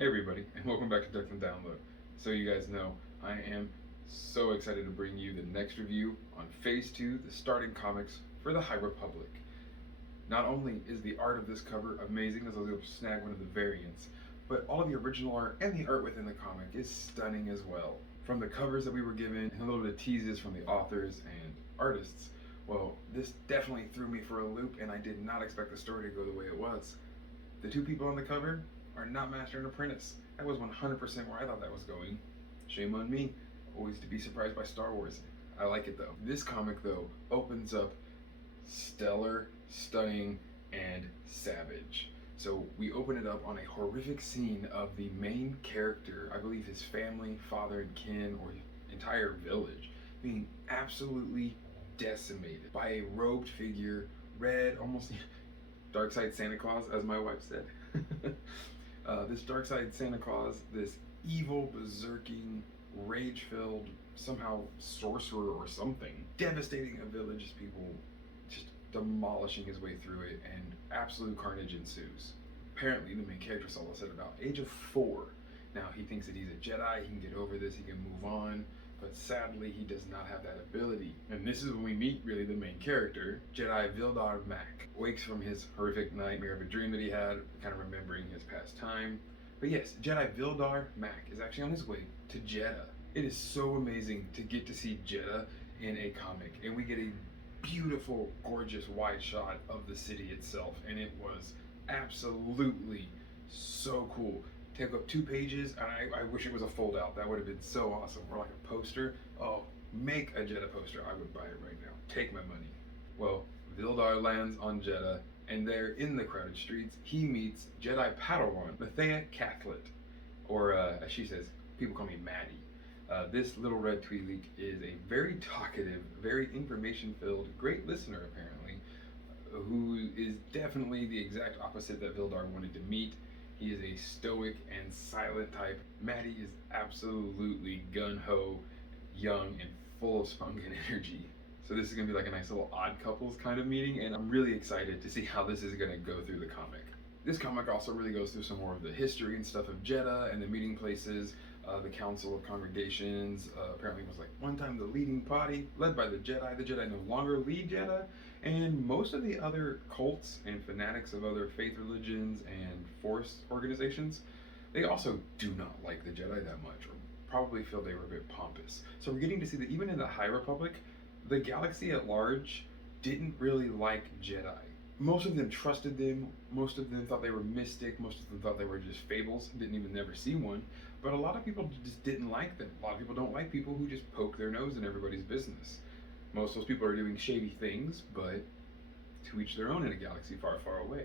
Hey everybody, and welcome back to Duck and Download. So you guys know, I am so excited to bring you the next review on Phase 2, the starting comics for the High Republic. Not only is the art of this cover amazing, as I was able to snag one of the variants, but all of the original art and the art within the comic is stunning as well. From the covers that we were given, and a little bit of teases from the authors and artists, well, this definitely threw me for a loop, and I did not expect the story to go the way it was. The two people on the cover are not master and apprentice. That was 100% where I thought that was going. Shame on me. Always to be surprised by Star Wars. I like it though. This comic though opens up stellar, stunning, and savage. So we open it up on a horrific scene of the main character, I believe his family, father and kin, or entire village, being absolutely decimated by a robed figure, red, almost dark side Santa Claus, as my wife said. This dark side Santa Claus, this evil, berserking, rage-filled, somehow sorcerer or something, devastating a village's people, just demolishing his way through it, and absolute carnage ensues. Apparently, the main character Solo said about age of 4. Now, he thinks that he's a Jedi, he can get over this, he can move on, but sadly, he does not have that ability. And this is when we meet, really, the main character, Jedi Mayak. Wakes from his horrific nightmare of a dream that he had, kind of remembering his past time. But yes, Jedi Mayak is actually on his way to Jeddah. It is so amazing to get to see Jeddah in a comic, and we get a beautiful, gorgeous wide shot of the city itself, and it was absolutely so cool. Take up 2 pages, and I wish it was a fold out. That would have been so awesome. Or like a poster. Oh, make a Jeddah poster. I would buy it right now. Take my money. Well, Vildar lands on Jeddah, and there in the crowded streets, he meets Jedi Padawan Mathea Cathlet, or as she says, people call me Maddie. This little red Twi'lek is a very talkative, very information-filled, great listener apparently, who is definitely the exact opposite that Vildar wanted to meet. He is a stoic and silent type. Maddie is absolutely gun-ho, young, and full of spunk and energy. So this is going to be like a nice little odd couples kind of meeting, and I'm really excited to see how this is going to go through the comic. This comic also really goes through some more of the history and stuff of Jeddah and the meeting places. The Council of Congregations apparently was like one time the leading body, led by the Jedi. The Jedi no longer lead Jeddah, and most of the other cults and fanatics of other faith religions and Force organizations, they also do not like the Jedi that much, or probably feel they were a bit pompous. So we're getting to see that even in the High Republic, the galaxy at large didn't really like Jedi. Most of them trusted them, most of them thought they were mystic, most of them thought they were just fables, didn't even never see one, but a lot of people just didn't like them. A lot of people don't like people who just poke their nose in everybody's business. Most of those people are doing shady things, but to each their own in a galaxy far, far away.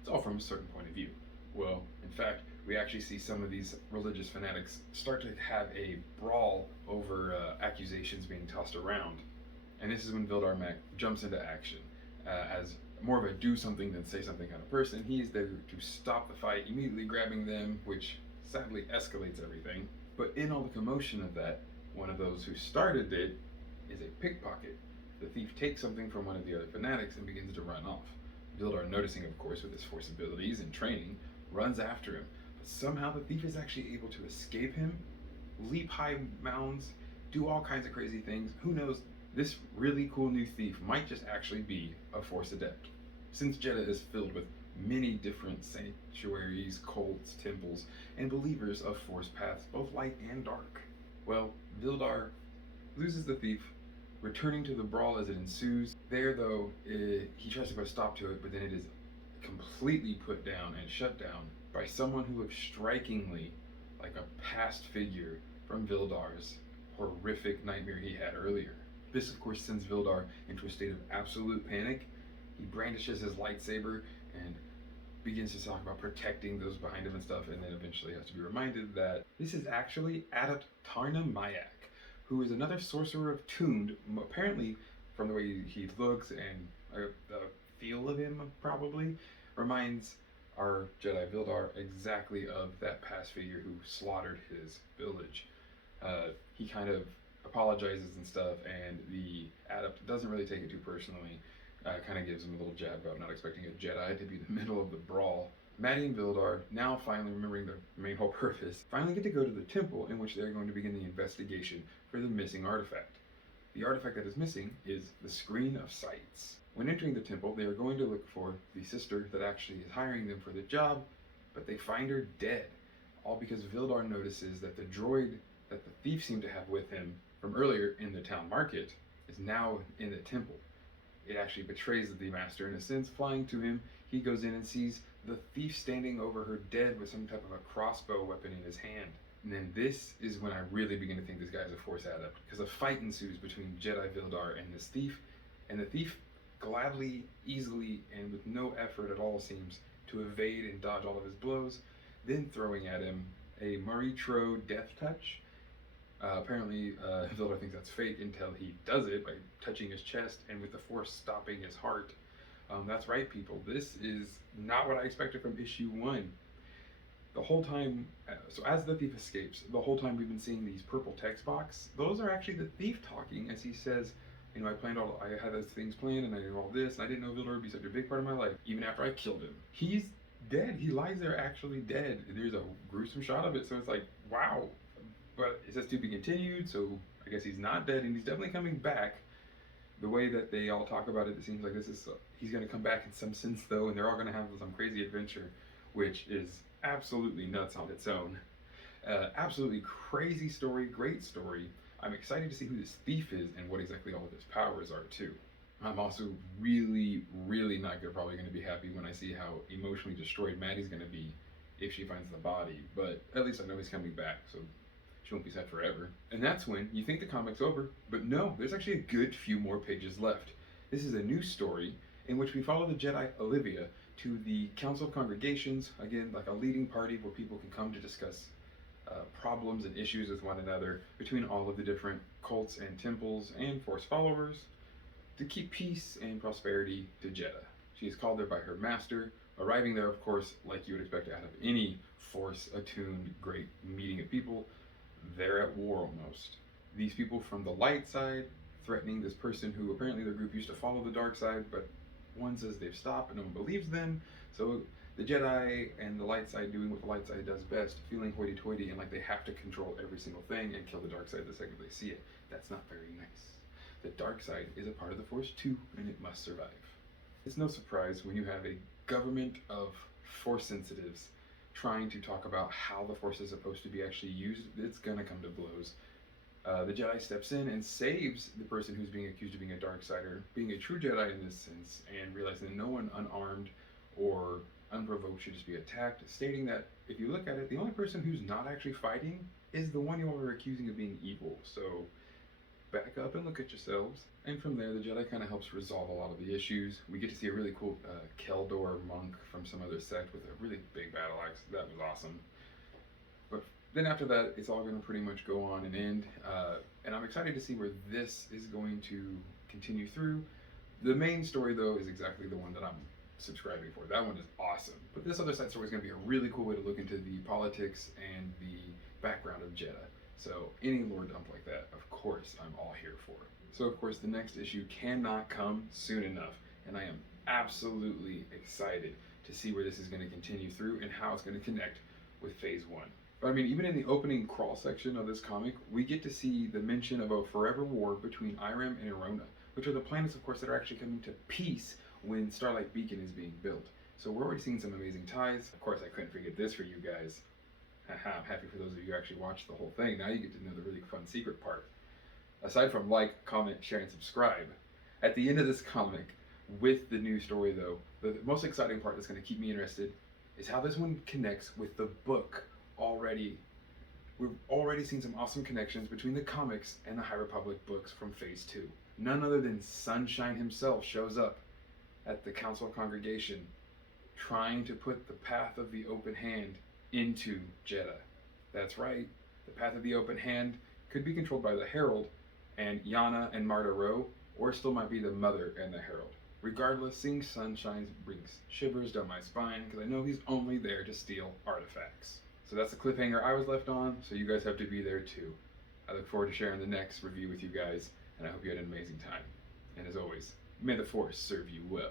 It's all from a certain point of view. Well, in fact, we actually see some of these religious fanatics start to have a brawl over accusations being tossed around. And this is when Vildar Mayak jumps into action as more of a do something than say something kind of person. He's there to stop the fight, immediately grabbing them, which sadly escalates everything. But in all the commotion of that, one of those who started it is a pickpocket. The thief takes something from one of the other fanatics and begins to run off. Vildar, noticing of course with his Force abilities and training, runs after him. But somehow the thief is actually able to escape him, leap high mounds, do all kinds of crazy things. Who knows? This really cool new thief might just actually be a Force adept. Since Jeddah is filled with many different sanctuaries, cults, temples, and believers of Force paths, both light and dark. Well, Vildar loses the thief, returning to the brawl as it ensues. There, though, he tries to put a stop to it, but then it is completely put down and shut down by someone who looks strikingly like a past figure from Vildar's horrific nightmare he had earlier. This, of course, sends Vildar into a state of absolute panic. He brandishes his lightsaber and begins to talk about protecting those behind him and stuff, and then eventually has to be reminded that this is actually Adaptana Mayak, who is another sorcerer of Tuned, apparently from the way he looks and the feel of him probably, reminds our Jedi Vildar exactly of that past figure who slaughtered his village. He kind of apologizes and stuff, and the Adept doesn't really take it too personally. Kind of gives him a little jab about not expecting a Jedi to be in the middle of the brawl, Maddie and Vildar, now finally remembering their main whole purpose, finally get to go to the temple in which they are going to begin the investigation for the missing artifact. The artifact that is missing is the Screen of Sights. When entering the temple, they are going to look for the sister that actually is hiring them for the job, but they find her dead, all because Vildar notices that the droid that the thief seemed to have with him from earlier in the town market is now in the temple. It actually betrays the master in a sense. Flying to him, he goes in and sees the thief standing over her dead with some type of a crossbow weapon in his hand. And then this is when I really begin to think this guy is a Force adept, because a fight ensues between Jedi Vildar and this thief, and the thief gladly, easily, and with no effort at all seems to evade and dodge all of his blows, then throwing at him a Maritro death touch. Apparently, Vildar thinks that's fake until he does it by touching his chest and with the Force stopping his heart. That's right, people. This is not what I expected from issue 1. The whole time, so as the thief escapes, the whole time we've been seeing these purple text box. Those are actually the thief talking as he says, I had those things planned and I did all this, and I didn't know Vildar would be such a big part of my life, even after I killed him. He's dead. He lies there actually dead. There's a gruesome shot of it, so it's like, wow. But it says to be continued, so I guess he's not dead, and he's definitely coming back. The way that they all talk about it, it seems like he's going to come back in some sense, though, and they're all going to have some crazy adventure, which is absolutely nuts on its own. Absolutely crazy story, great story. I'm excited to see who this thief is and what exactly all of his powers are, too. I'm also really, really not probably going to be happy when I see how emotionally destroyed Maddie's going to be if she finds the body, but at least I know he's coming back, so she won't be sad forever. And that's when you think the comic's over, but no, there's actually a good few more pages left. This is a new story in which we follow the Jedi Olivia to the Council of Congregations, again, like a leading party where people can come to discuss problems and issues with one another between all of the different cults and temples and Force followers to keep peace and prosperity to Jeddah. She is called there by her master, arriving there, of course, like you would expect out of any Force-attuned great meeting of people. They're at war almost. These people from the light side threatening this person who apparently their group used to follow the dark side, but one says they've stopped and no one believes them. So the Jedi and the light side doing what the light side does best, feeling hoity-toity and like they have to control every single thing and kill the dark side the second they see it. That's not very nice. The dark side is a part of the Force too, and it must survive. It's no surprise when you have a government of Force sensitives trying to talk about how the Force is supposed to be actually used. It's gonna come to blows. The Jedi steps in and saves the person who's being accused of being a Darksider, being a true Jedi in this sense, and realizing that no one unarmed or unprovoked should just be attacked, stating that if you look at it, the only person who's not actually fighting is the one you all are accusing of being evil. So back up and look at yourselves. And from there, the Jedi kind of helps resolve a lot of the issues. We get to see a really cool Keldor monk from some other sect with a really big battle axe. That was awesome. But then after that, it's all going to pretty much go on and end. And I'm excited to see where this is going to continue through. The main story, though, is exactly the one that I'm subscribing for. That one is awesome. But this other side story is going to be a really cool way to look into the politics and the background of Jeddah. So any lore dump like that, of course, I'm all here for. So of course, the next issue cannot come soon enough. And I am absolutely excited to see where this is going to continue through and how it's going to connect with Phase 1. But I mean, even in the opening crawl section of this comic, we get to see the mention of a forever war between Irem and Erona, which are the planets, of course, that are actually coming to peace when Starlight Beacon is being built. So we're already seeing some amazing ties. Of course, I couldn't forget this for you guys. I'm happy for those of you who actually watched the whole thing. Now you get to know the really fun secret part. Aside from like, comment, share, and subscribe, at the end of this comic, with the new story though, the most exciting part that's going to keep me interested is how this one connects with the book already. We've already seen some awesome connections between the comics and the High Republic books from Phase 2. None other than Sunshine himself shows up at the Council of Congregation trying to put the Path of the Open Hand into Jeddah. That's right, the Path of the Open Hand could be controlled by the Herald and Yana and Marta Rowe, or still might be the Mother and the Herald. Regardless, seeing Sunshine brings shivers down my spine because I know he's only there to steal artifacts. So that's the cliffhanger I was left on, so you guys have to be there too. I look forward to sharing the next review with you guys, and I hope you had an amazing time. And as always, may the Force serve you well.